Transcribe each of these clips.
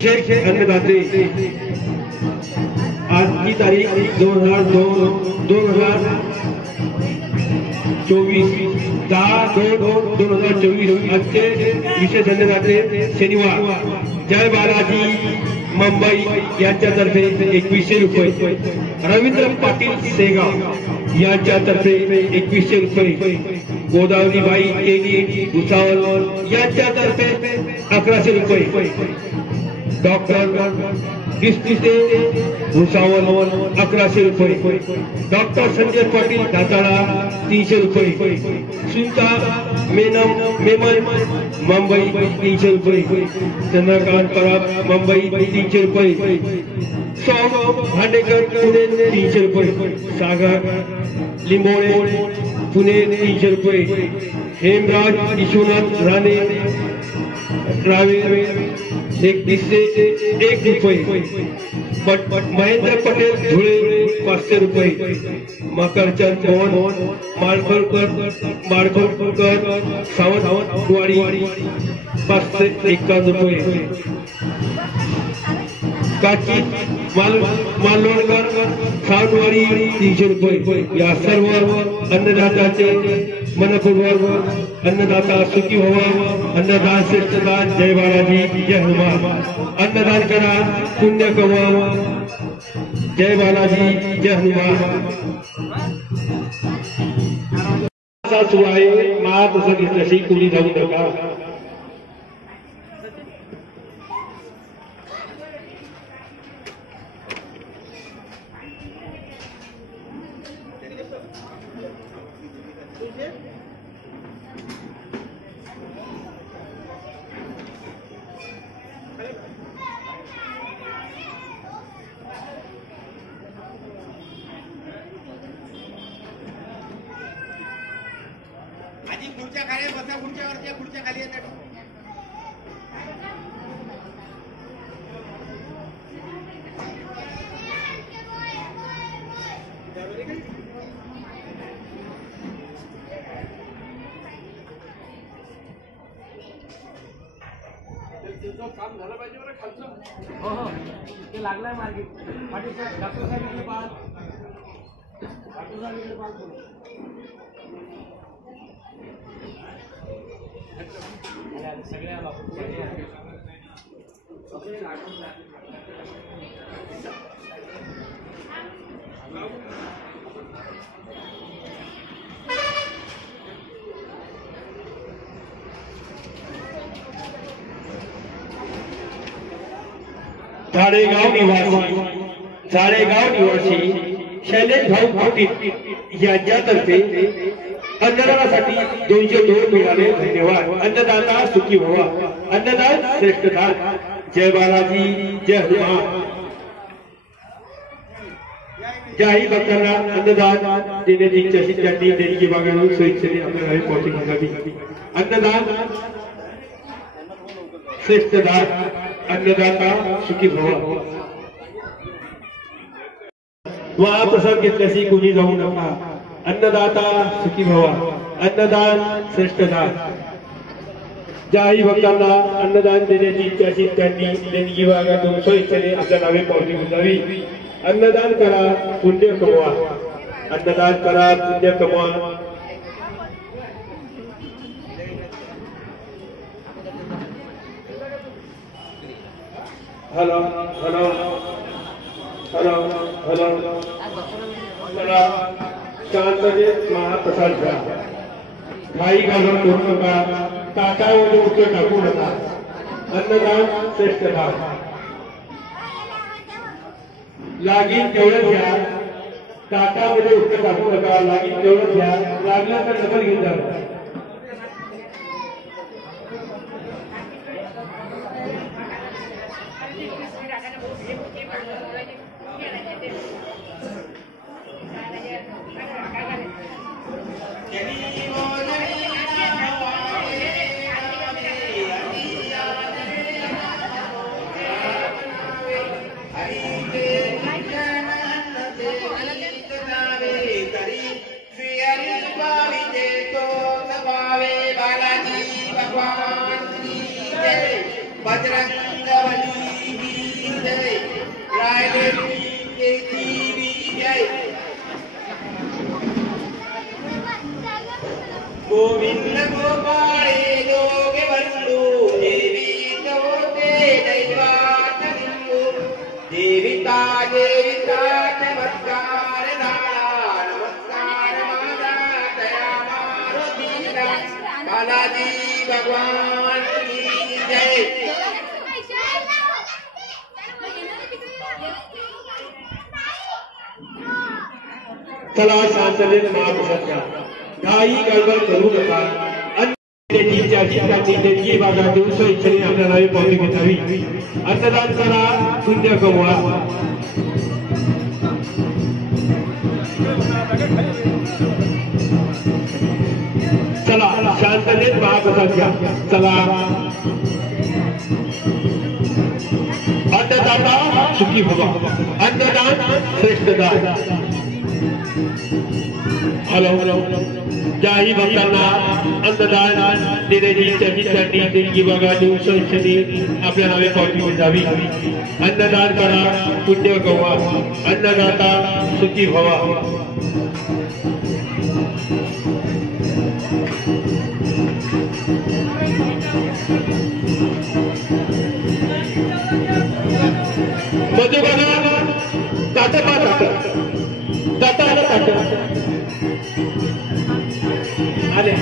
अन्नदाते आजची तारीख 2024 10/2/2024 आजचे विशेष अन्नदाते शनिवार जय बालाजी मुंबई यांच्यातर्फे 2100 रुपये, रवींद्र पाटील सेगाव यांच्यातर्फे 2100 रुपये, गोदावरीबाई केनी भुसावळ यांच्यातर्फे 1100 रुपये, डॉक्टर बिस्किटे भुसावळ 1100 रुपये, डॉक्टर संजय पाटील दाताळा 300 रुपये, सुनता मेनम मेमन मुंबई 300 रुपये, चंद्रकांत पराब मुंबई 300 रुपये, सोम भांडेकर पुणे 300 रुपये, सागर लिंबोळे पुणे 300 रुपये, हेमराज विश्वनाथ राणे रावे 1 रुपये, महेंद्र पटेल धुळे 500 रुपये, मकरचंद मोहन माडखोलकर सावंतवाडी 551 रुपये, काची मालवणकर सावंतवाडी 300 रुपये। या सर्व अन्नदात्याचे मनपूर्वक अन्नदाता सुखी व्हावा, अन्नदान श्रेष्ठदान, जय बालाजी जय हनुमान, अन्नदान करा पुण्य कमावा, जय बालाजी जय हनुमान। सुरू आहे मा तसं घेतल्याशी कुणी जाऊ नका। खुर्च्या खाली बसा, खुर्च्यावरच्या खुर्च्या खाली येतात। काम झालं पाहिजे बरं खालचं। हो हो ते लागलाय मार्गी पाटील साहेब, डॉक्टर साहेब इकडे पाहा, डॉक्टर साहेब इकडे पाहा। सगळ्या झाडेगाव निवासी शैलेश भाऊ पाटील यांच्यातर्फे अन्नदानासाठी 202 मिळाले, धन्यवाद। अन्नदाता सुखी व्हावा, अन्नदान श्रेष्ठदान, जय बालाजी जय हनुमान। ज्याही भक्तांना अन्नदान देण्याची इच्छा असेल त्यांनी देणगी मागावी, स्वेच्छेने आपल्याला पोहोचून घ्यावी। अन्नदान श्रेष्ठदान, अन्नदाता सुखी व्हावा। महाप्रसाद घेतल्याशी कोणी जाऊ नका, अन्नदाता सुखी भवा, अन्नदान श्रेष्ठदान। ज्याही भक्तांना अन्नदान देण्याची इच्छा असेल त्यांनी देणगी मागावी, स्वेच्छेने आपल्या नावे पावती घ्यावी। अन्नदान करा पुण्य कमवा, अन्नदान करा पुण्य कमवा। हॅलो हॅलो हॅलो हॅलो, शांततेत महाप्रसाद घ्या, घाई घालून करू नका, ताटावर उत्तर टाकू नका। अन्नदान श्रेष्ठदान, लागीन तेवढं घ्या, ताटामध्ये उत्तर टाकू नका, लागीन तेवढं घ्या, लागलं तर डबल घेऊन जा। तरी गोविंद गोपाळे दोघे बंधू देवीच होते दैवात बिंदू देविता नमस्कार झाला नमस्कार माझा दया मारुतीला बालाजी भगवान की जय. चला शांततेत महाप्रसाद घ्या. काही गडबड करू नका. अन्नदानाची देणगी भागात दिवस इच्छेने आपल्या नावे पावती घेतावी. अन्नदान करा पुण्य कमवा. चला शांततेत महाप्रसाद घ्या. चला अन्नदाता सुखी भवा. अन्नदान श्रेष्ठ दान. हॅलो ज्याही भक्तांना अन्नदान देण्याची इच्छा देणगी बघा दिवस इच्छेने आपल्या नावे पावती जावी. अन्नदान करा पुण्य कमवा. अन्नदाता सुखी भवा. मधु बघा ताट ताट आले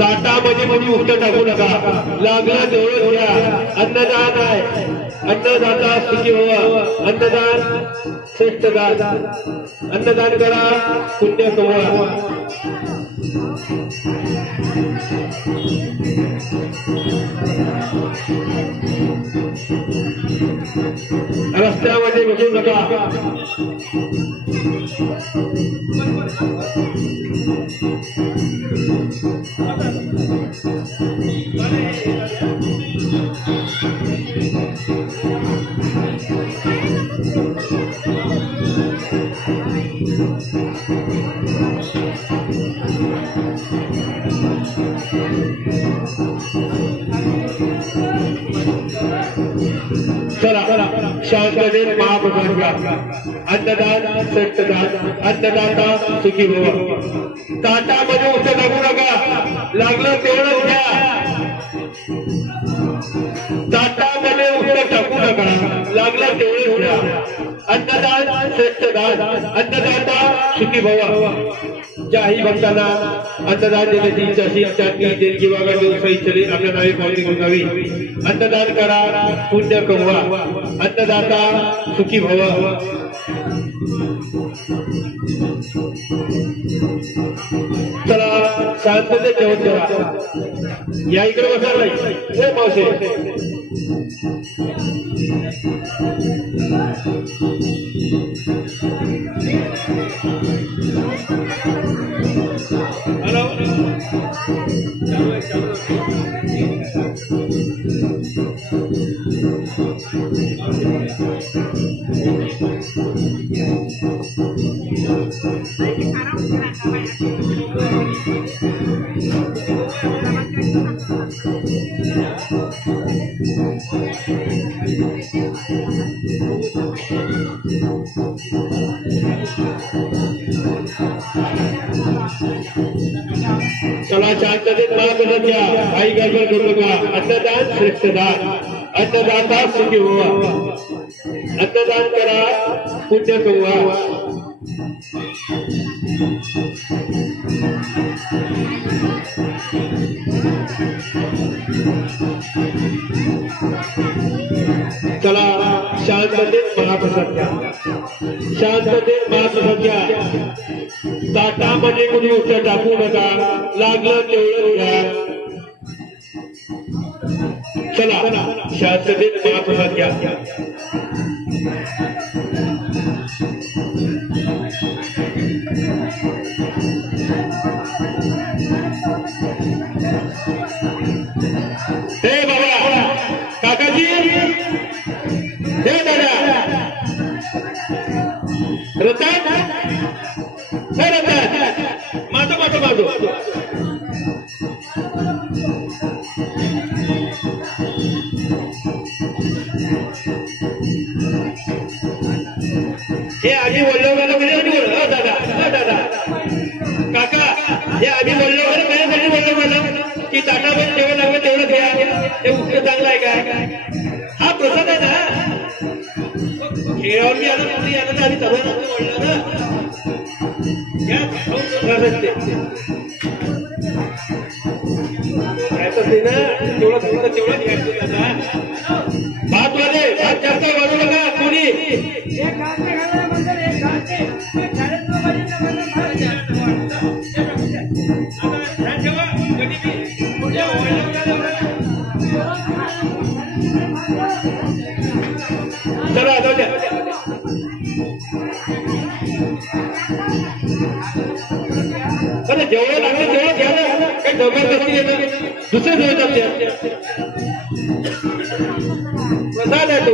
ताटामध्ये मध्ये उलट टाकू नका. लागला जवळ घ्या. अन्नदान आहे. अन्नदाता सुखी व्हावा. अन्नदान श्रेष्ठ दान. अन्नदान करा पुण्य कमवा. रस्त्यामध्ये बसू नका. चला शांततेत महाप्रसाद घ्या. अन्नदान श्रेष्ठ दान. अन्नदाता सुखी भवा. ताटामध्ये उलट टाकू नका. लागलं तेवढंच घ्या. ताटामध्ये उलट टाकू नका. लागलं तेवढंच घ्या. अन्नदान श्रेष्ठ दान. अन्नदाता सुखी भवा. ज्याही भक्तांना अन्नदान देण्याची इच्छा अशी त्यांनी देणगी बघा दिवस इच्छेने आपल्या नावे पावती घ्यावी. अन्नदान करा पुण्य कमवा. अन्नदाता सुखी भवा. चला शांततेत जेवण करा. या इकडे बसा नाही मावशे. हॅलो चला शांततेत महाप्रसाद घ्या. काही गडबड करू नका. अन्नदान श्रेष्ठ दान. अन्नदाता सुखी व्हावा. अन्नदान करा पुण्य कमवा. चला शांततेत महाप्रसाद घ्या. शांततेत महाप्रसाद घ्या. ताटामध्ये कुणी उत्तर टाकू नका. लागलं तेवढं घ्या. चला शांततेत महाप्रसाद घ्या. हे बाबा काकाजी. हे दादा रतन. हे रतन हे आम्ही बोललो दादा दादा काका हे आम्ही बोललो माझ्यासाठी बोललो मला की ताटावर जेवण लागलं तेवढं घ्या हे उठलं चांगलं आहे काय हा प्रसाद आहे ना खेळावर मी आलो पुढे आलं तर आम्ही तरुणांचं बोललो ना ते ना तेवढं घ्यायचं दादा भात वाले भात जास्त वाढू नका कोणी चला जाऊ द्या चला जेवढं लागलं तेवढं घ्या ना काही जबरदस्ती येतं दुसरे जेवतात प्रसाद आहे तो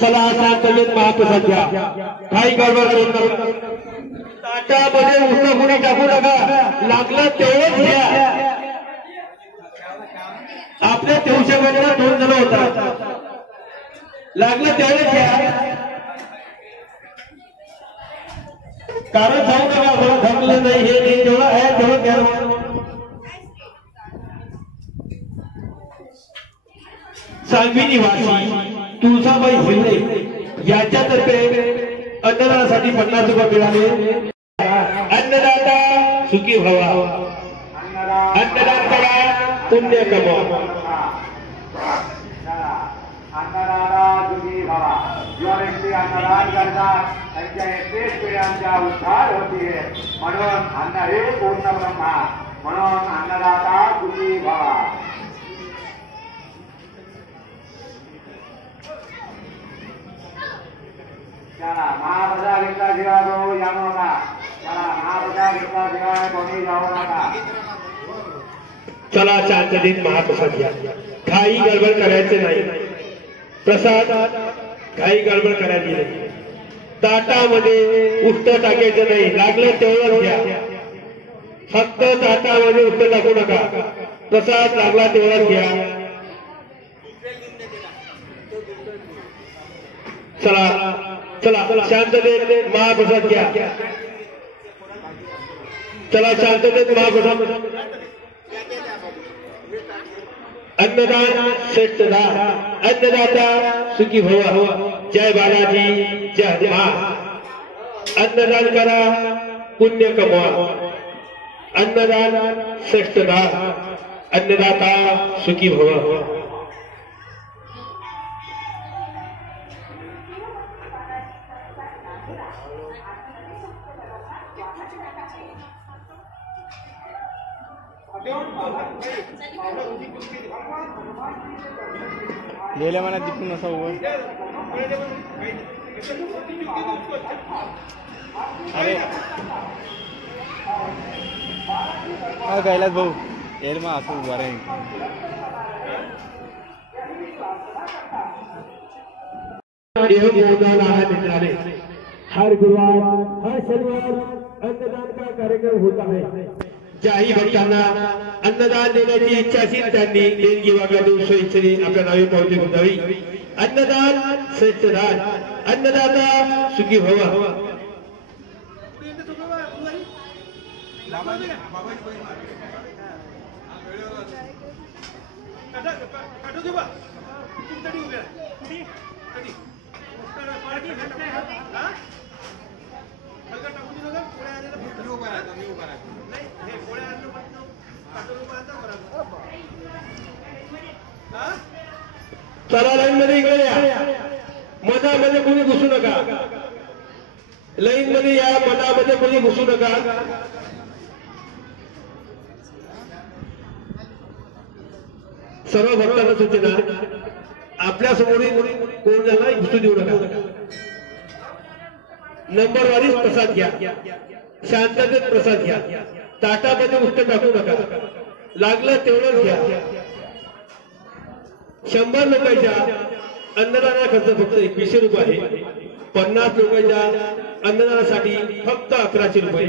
चला शांततेत महाप्रसाद घ्या काही गडबड करू ताटामध्ये उसळ कोणी टाकू नका लागलं तेवढंच घ्या आपल्या तेवढ्यामध्ये 2 जण होतात लागलं तेवढंच घ्या कारण जाऊ नका आपल्याला धरलं नाही हे नाही जेवढं आहे तेवढं घ्या सांगवी निवासी तुळसाबाई हिवरे याच्यातर्फे अन्नदानासाठी 50 रुपये मिळाले अन्नदाता सुखी भवा अन्नदान करा पुण्य कमवा अन्नदाता सुखी भवा जो व्यक्ती अन्नदान करतात त्यांच्या 31 पिढ्यांचा उद्धार होते म्हणून अन्न हे पूर्ण ब्रह्मा म्हणून अन्नदाता सुखी भवा चला महाप्रसाद घेतल्याशिवाय तो जाणू नका चला महाप्रसाद घेतल्याशिवाय कोणी जाऊ नका चला शांततेत महाप्रसाद घ्या काही गडबड करायचे नाही प्रसाद काही गडबड करायची नाही ताटामध्ये उष्ट टाकायचं नाही लागलं तेवढंच घ्या फक्त ताटामध्ये उष्ट टाकू नका प्रसाद लागला तेवढाच घ्या चला चला शांततेत महाप्रसाद घ्या चला शांततेत महाप्रसाद अन्नदान श्रेष्ठ दान अन्नदाता सुखी भव जय बालाजी जय हनुमान अन्नदान करा पुण्य कमवा अन्नदान श्रेष्ठ दान अन्नदाता सुखी भव गेल्या मला तिकडून असा उभं अरे काय कैलास भाऊ येईल मग असं उभा राहील हर गुरुवार हर शनिवार अन्नदान का कार्यक्रम होता है। ज्याही भक्तांना अन्नदान देण्याची इच्छा असेल त्यांनी देणगी वागून सोयीने आपल्या नावे पावती नोंदवावी। अन्नदान श्रेष्ठ दान, अन्नदाता सुखी भव। चला लाईन मध्ये इकडे या, मधामध्ये कोणी घुसू नका। लाईन मध्ये या, मधामध्ये कोणी घुसू नका। सर्व भक्तांना सूचना, आपल्या समोरील कोणाला घुसू देऊ नका। नंबरवारीच प्रसाद घ्या, शांततेत प्रसाद घ्या, ताटामध्ये उष्ट टाकू नका, लागलं तेवढंच घ्या। 100 लोकांच्या अन्नदाना खर्च फक्त 2100 रुपये आहे। 50 लोकांच्या अन्नदानासाठी फक्त 1100 रुपये,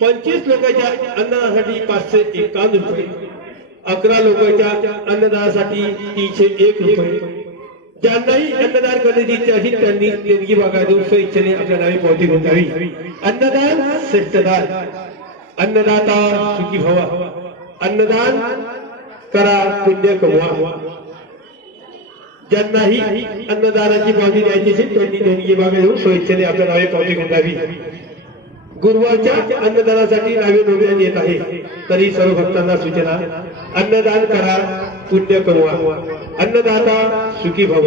25 लोकांच्या अन्नदानासाठी 551 रुपये, 11 लोकांच्या अन्नदानासाठी 301 रुपये। ज्यांनाही अन्नदान करण्याची इच्छा असेल त्यांनी देणगी भागातून स्वइच्छेने आपल्या नावे पावती नोंदवावी। अन्नदान श्रेष्ठ दान, अन्नदाता सुखी भव। अन्नदान करा, पुण्य कमवा। ज्यांनाही अन्नदानाची पावती द्यायची असेल त्यांनी देणगी भागातून स्वइच्छेने आपल्या नावे पावती नोंदवावी। गुरुवारच्या अन्नदानासाठी नावे नोंदवण्यात येत आहे, तरी सर्व भक्तांना सूचना, अन्नदान करा, पुण्य कमवा। अन्नदाता सुखी भव।